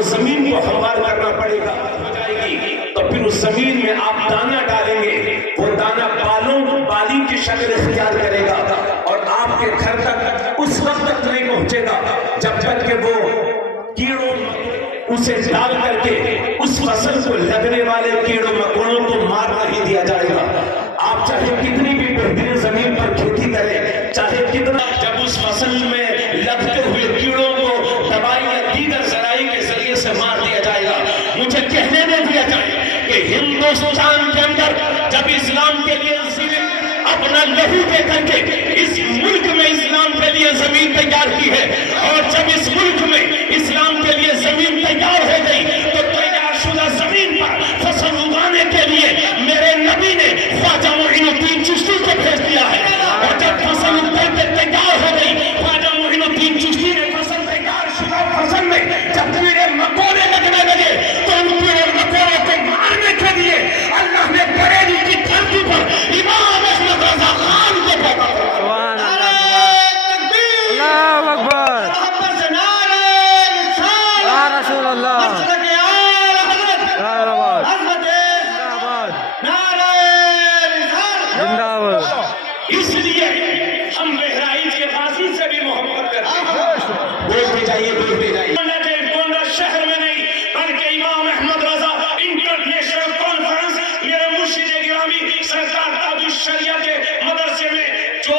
वो जमीन को हमवार करना पड़ेगा, हो जाएगी तो फिर उस जमीन में आप दाना डालेंगे, वो दाना बाली की शक्ल इख्तियार करेगा और आपके घर तक उस वक्त तक नहीं पहुंचेगा जब तक कि वो कीड़ों उसे डाल करके उस फसल को लगने वाले कीड़ों मकोड़ों को मार नहीं दिया जाएगा। आप चाहे कितनी भी बेहतरीन जमीन पर खेती करें, चाहे कितना, जब उस फसल में लगते हुए कीड़ों को दवाई या दीगर जराई के जरिए से मार दिया जाएगा। मुझे कहने नहीं दिया जाए कि हिंदुस्तान के अंदर जब इस्लाम के लिए अपना लहू दे करके इस मुल्क में इस्लाम के लिए जमीन तैयार की है, और जब इस मुल्क में इस्लाम के लिए जमीन तैयार हो गई तो तैयारशुदा जमीन पर फसल उगाने के लिए मेरे नबी ने ख्वाजा मोइनुद्दीन चिश्ती को भेज दिया है। और जब फसल उगकर तैयार हो गई, ख्वाजा मोइनुद्दीन चिश्ती ने फसल तैयारशुदा फसल में जब कीड़े मकोड़े लगने लगे तो उन कीड़े मकोड़ों को मारने के लिए अल्लाह ने बरेली की धरती पर इमाम अहमद रजा खान को भेजा। इसलिए हम बहराइच के वासी से भी मोहब्बत करते हैं। बोलते जाइए, बोलते जाइए। गोंडा शहर में नहीं बल्कि इमाम अहमद रजा इंटरनेशनल कॉन्फ्रेंस मेरे मुर्शिद गिरामी सरकार ताजुश शरिया के मदरसे में जो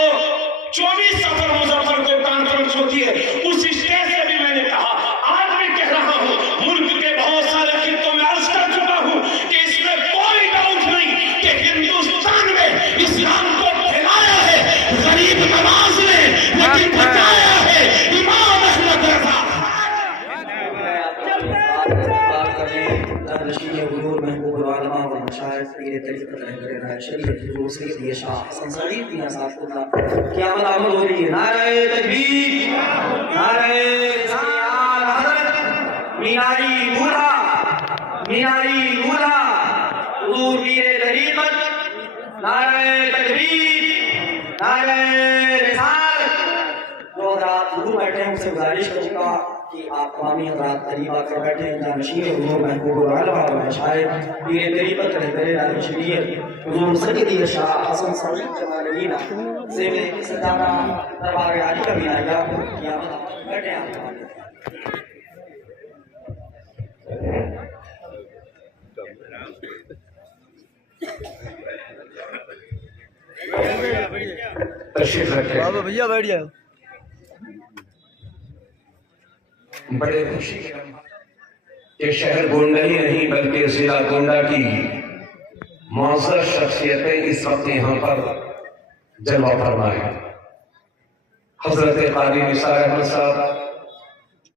24 सफर मुजफ्फर को कॉन्फ्रेंस होती है, उस स्टेज से भी मैंने कहा, आज मैं कह रहा हूँ, मुल्क के बहुत सारे खित्तों में अर्ज कर चुका हूँ कि इसमें कोई डाउट नहीं कि हिंदुस्तान में इस्लाम को फैलाया है गरीब नवाज ने, लेकिन बचाया है इमाम अहमद रजा। बैठे हैं, उनसे गुजारिश करूंगा कि आप तमामी हज़रात करीब आकर बैठे हैं। जानशीन हुजूर महबूब आला व शायद पीर तरीक़त रहबरे जानशीनियत हुजूर सैयदी शाह हसन सईद जमालुद्दीन से मेरे सदाना दरबार आली का भी आया क़यामत बैठे हैं। तशरीफ रखें भैया, बैठ जाओ। बड़े खुशी के शहर गोंडा ही नहीं बल्कि जिला गोंडा की मौजूद शख्सियतें इस वक्त यहाँ पर जलवा फरमा है। हजरत क़ादी निसार अहमद साहब